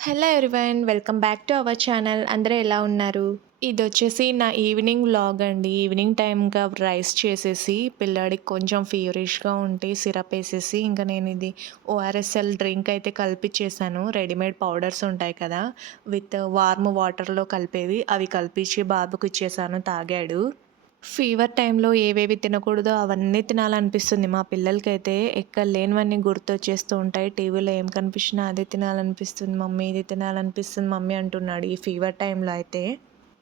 Hello everyone. Welcome back to our channel. అందరూ ఎలా ఉన్నారు? ఇదొచ్చేసి నా ఈవినింగ్ వ్లాగ్ అండి. ఈవినింగ్ టైమ్ ఇంకా రైస్ చేసేసి, పిల్లాడికి కొంచెం ఫీవరిష్‌గా ఉంటే సిరప్ ఏసేసి, ఇంక నేనిది ఓఆర్ఎస్ఎల్ డ్రింక్ అయితే కలిపిచ్చేసాను. రెడీమేడ్ పౌడర్స్ ఉంటాయి కదా! విత్ వార్మ్ వాటర్‌లో కలిపేవి. అవి కలిపిచ్చి బాబుకిచ్చేసాను, తాగాడు. ఫీవర్ టైంలో ఏవేవి తినకూడదో అవన్నీ తినాలనిపిస్తుంది మా పిల్లలకైతే. ఎక్కడ లేనివన్నీ గుర్తొచ్చేస్తూ ఉంటాయి. టీవీలో ఏం కనిపించినా అదే తినాలనిపిస్తుంది మమ్మీ, ఇది తినాలనిపిస్తుంది మమ్మీ అంటున్నాడు ఈ ఫీవర్ టైంలో అయితే.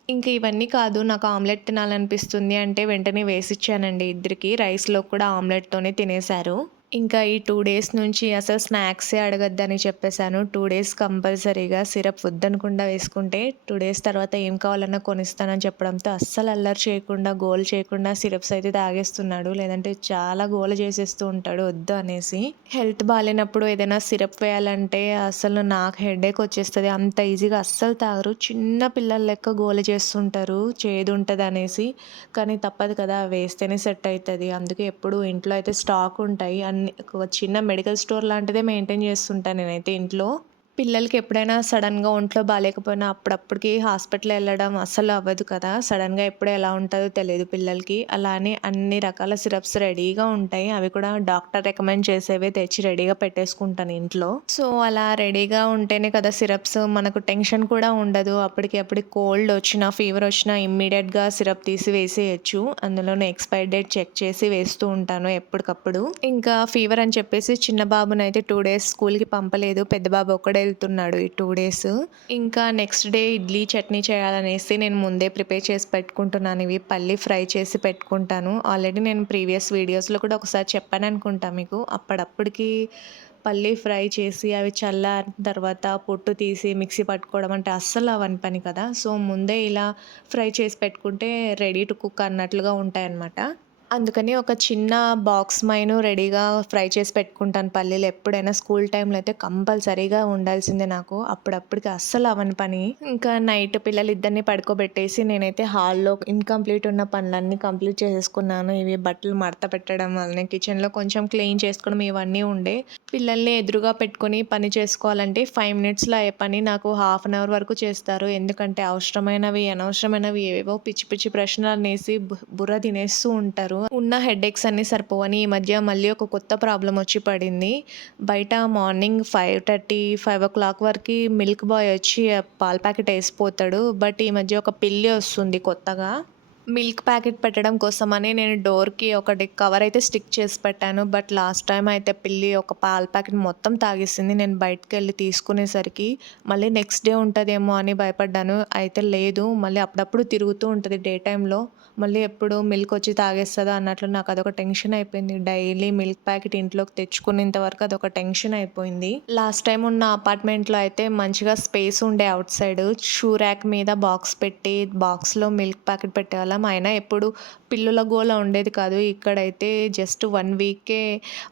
ఇంక ఇవన్నీ కాదు, నాకు ఆమ్లెట్ తినాలనిపిస్తుంది అంటే వెంటనే వేసిచ్చానండి ఇద్దరికీ. రైస్‌లో కూడా ఆమ్లెట్‌తోనే తినేశారు. ఇంకా ఈ 2 డేస్ నుంచి అసలు స్నాక్సే అడగొద్దని చెప్పేసాను. 2 డేస్ కంపల్సరీగా సిరప్ వద్దనకుండా వేసుకుంటే 2 డేస్ తర్వాత ఏం కావాలన్నా కొనిస్తానని చెప్పడంతో అస్సలు అల్లరి చేయకుండా, గోల చేయకుండా సిరప్స్ అయితే తాగేస్తున్నాడు. లేదంటే చాలా గోల చేసేస్తూ ఉంటాడు వద్దు అనేసి. హెల్త్ బాలేనప్పుడు ఏదైనా సిరప్ వేయాలంటే అసలు నాకు హెడేక్ వచ్చేస్తది. అంత ఈజీగా అస్సలు తాగరు. చిన్న పిల్లల లెక్క గోల చేస్తుంటారు చేదుంటదనేసి. కానీ తప్పదు కదా! వేస్తేనే సెట్ అయితది. అందుకే ఎప్పుడు ఇంట్లో అయితే స్టాక్ ఉంటాయి. ఒక చిన్న మెడికల్ స్టోర్ లాంటిదే మెయింటైన్ చేస్తుంటా నేనైతే ఇంట్లో. పిల్లలకి ఎప్పుడైనా సడెన్‌గా ఒంట్లో బాలేకపోయినా అప్పుడప్పటికి హాస్పిటల్ ఎళ్ళడం అస్సలు అవ్వదు కదా! సడెన్‌గా ఎప్పుడు ఎలా ఉంటదో తెలీదు పిల్లలకి. అలా అని అన్ని రకాల సిరప్స్ రెడీగా ఉంటాయి. అవి కూడా డాక్టర్ రికమెండ్ చేసేవే తెచ్చి రెడీగా పెట్టేసుకుంటాను ఇంట్లో. సో, అలా రెడీగా ఉంటేనే కదా సిరప్స్, మనకు టెన్షన్ కూడా ఉండదు. అప్పటికి కోల్డ్ వచ్చినా, ఫీవర్ వచ్చినా ఇమ్మీడియేట్‌గా సిరప్ తీసి వేసేయొచ్చు. అందులోనే ఎక్స్‌పైరీ డేట్ చెక్ చేసి వేస్తూ ఉంటాను ఎప్పటికప్పుడు. ఇంకా ఫీవర్ అని చెప్పేసి చిన్న బాబునైతే 2 డేస్ స్కూల్‌కి పంపలేదు. పెద్ద బాబు ఒక్కడే ఎళ్తున్నాడు ఈ 2 డేస్. ఇంకా నెక్స్ట్ డే ఇడ్లీ, చట్నీ చేయాలనేసి నేను ముందే ప్రిపేర్ చేసి పెట్టుకుంటున్నాను. ఇవి పల్లి ఫ్రై చేసి పెట్టుకుంటాను. ఆల్రెడీ నేను ప్రీవియస్ వీడియోస్‌లో కూడా ఒకసారి చెప్పాననుకుంటా మీకు. అప్పటికి పల్లి ఫ్రై చేసి అవి చల్లారిన తర్వాత పొట్టు తీసి మిక్సీ పట్టుకోవడం అంటే అస్సలు అవ్వని పని కదా! సో, ముందే ఇలా ఫ్రై చేసి పెట్టుకుంటే రెడీ టు కుక్ అన్నట్లుగా ఉంటాయన్నమాట. అందుకని ఒక చిన్న బాక్స్ మైను రెడీగా ఫ్రై చేసి పెట్టుకుంటాను పల్లీలు. ఎప్పుడైనా స్కూల్ టైమ్‌లో అయితే కంపల్సరీగా ఉండాల్సిందే నాకు. అప్పుడప్పటికి అస్సలు అవ్వని పని. ఇంకా నైట్ పిల్లలిద్దరిని పడుకోబెట్టేసి నేనైతే హాల్‌లో ఇన్‌కంప్లీట్ ఉన్న పనులన్నీ కంప్లీట్ చేసేసుకున్నాను. ఇవి బట్టలు మడత పెట్టడం వల్లనే, కిచెన్‌లో కొంచెం క్లీన్ చేసుకోవడం ఇవన్నీ ఉండే. పిల్లల్ని ఎదురుగా పెట్టుకొని పని చేసుకోవాలంటే 5 మినిట్స్‌లో అయ్యే పని నాకు హాఫ్ అన్ అవర్ వరకు చేస్తారు. ఎందుకంటే అవసరమైనవి, అనవసరమైనవి ఏవేవో పిచ్చి పిచ్చి ప్రశ్నలనేసి బుర్ర తినేస్తూ ఉంటారు. ఉన్న హెడేక్స్ అన్నీ సరిపోవని ఈ మధ్య మళ్ళీ ఒక కొత్త ప్రాబ్లమ్ వచ్చి పడింది. బయట మార్నింగ్ 5:30, 5:00 వరకి మిల్క్ బాయ్ వచ్చి పాల ప్యాకెట్ ఏసిపోతాడు. బట్ ఈ మధ్య ఒక పిల్లి వస్తుంది కొత్తగా. మిల్క్ ప్యాకెట్ పెట్టడం కోసమని నేను డోర్‌కి ఒకటి కవర్ అయితే స్టిక్ చేసి పెట్టాను. బట్ లాస్ట్ టైమ్ అయితే పిల్లి ఒక పాల ప్యాకెట్ మొత్తం తాగేసింది. నేను బయటికెళ్ళి తీసుకునేసరికి మళ్ళీ నెక్స్ట్ డే ఉంటదేమో అని భయపడ్డాను. అయితే లేదు. మళ్ళీ అప్పుడప్పుడు తిరుగుతూ ఉంటది డే టైమ్‌లో. మళ్ళీ ఎప్పుడు మిల్క్ వచ్చి తాగేస్తదా అన్నట్లు నాకు అదొక టెన్షన్ అయిపోయింది. డైలీ మిల్క్ ప్యాకెట్ ఇంట్లోకి తెచ్చుకునేంత వరకు అదొక టెన్షన్ అయిపోయింది. లాస్ట్ టైమ్ ఉన్న అపార్ట్మెంట్‌లో అయితే మంచిగా స్పేస్ ఉండే ఔట్ సైడ్ షూ ర్యాక్ మీద బాక్స్ పెట్టి బాక్స్‌లో మిల్క్ ప్యాకెట్ పెట్టేవాళ్ళం. అయినా ఎప్పుడు పిల్లుల గోల ఉండేది కాదు. ఇక్కడైతే జస్ట్ 1 వీకే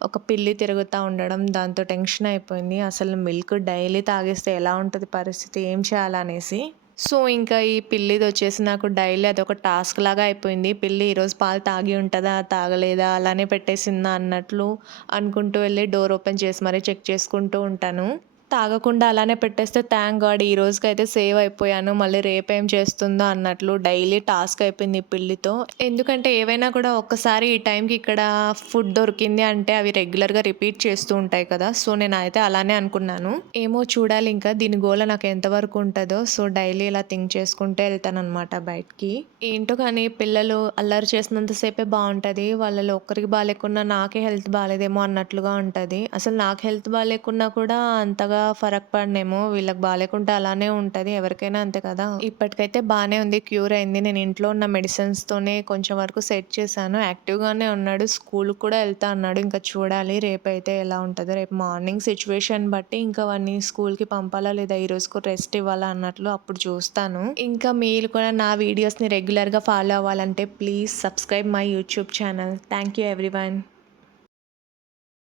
ఒక పిల్లి తిరుగుతా ఉండడం దాంతో టెన్షన్ అయిపోయింది. అసలు మిల్క్ డైలీ తాగేస్తే ఎలా ఉంటది పరిస్థితి? ఏం చేయాలనేసి. సో, ఇంకా ఈ పిల్లిదొచ్చేసి నాకు డైలీ అదొక టాస్క్ లాగా అయిపోయింది. పిల్లి ఈరోజు పాలు తాగి ఉంటదా? తాగలేదా? అలానే పెట్టేసిందా? అన్నట్లు అనుకుంటూ వెళ్లి డోర్ ఓపెన్ చేసి మరీ చెక్ చేసుకుంటూ ఉంటాను. తాగకుండా అలానే పెట్టేస్తే థాంక్ గాడ్ ఈ రోజుకైతే సేవ్ అయిపోయాను. మళ్ళీ రేపేం చేస్తుందో అన్నట్లు డైలీ టాస్క్ అయిపోయింది ఈ పిల్లితో. ఎందుకంటే ఏవైనా కూడా ఒక్కసారి ఈ టైంకి ఇక్కడ ఫుడ్ దొరికింది అంటే అవి రెగ్యులర్‌గా రిపీట్ చేస్తూ ఉంటాయి కదా! సో, నేనైతే అలానే అనుకున్నాను. ఏమో చూడాలి ఇంకా దీని గోల నాకు ఎంతవరకు ఉంటదో. సో, డైలీ ఇలా థింక్ చేసుకుంటూ ఎళ్తాననమాట బయటికి. ఏంటో కానీ పిల్లలు అల్లరి చేసినంత సేపే బావుంటది. వాళ్ళలో ఒక్కరికి బాలేకున్నా నాకే హెల్త్ బాలేదేమో అన్నట్లుగా ఉంటది. అసలు నాకు హెల్త్ బాలేకున్నా కూడా అంతగా ఫరక్ పడనేమో. వీళ్ళకి బాలేకుంటే అలానే ఉంటది. ఎవరికైనా అంతే కదా! ఇప్పటికైతే బానే ఉంది. క్యూర్ అయింది. నేను ఇంట్లో ఉన్న మెడిసిన్స్‌తోనే కొంచెం వరకు సెట్ చేశాను. యాక్టివ్‌గానే ఉన్నాడు. స్కూలుకి కూడా ఎళ్తా అన్నాడు. ఇంకా చూడాలి రేపైతే ఎలా ఉంటదో. రేపు మార్నింగ్ సిట్యుయేషన్ బట్టి ఇంకా వాడిని స్కూల్‌కి పంపాలా లేదా ఈరోజుకు రెస్ట్ ఇవ్వాలా అన్నట్లు అప్పుడు చూస్తాను. ఇంకా మీరు కూడా నా వీడియోస్‌ని రెగ్యులర్‌గా ఫాలో అవ్వాలంటే please subscribe my YouTube channel. Thank you everyone.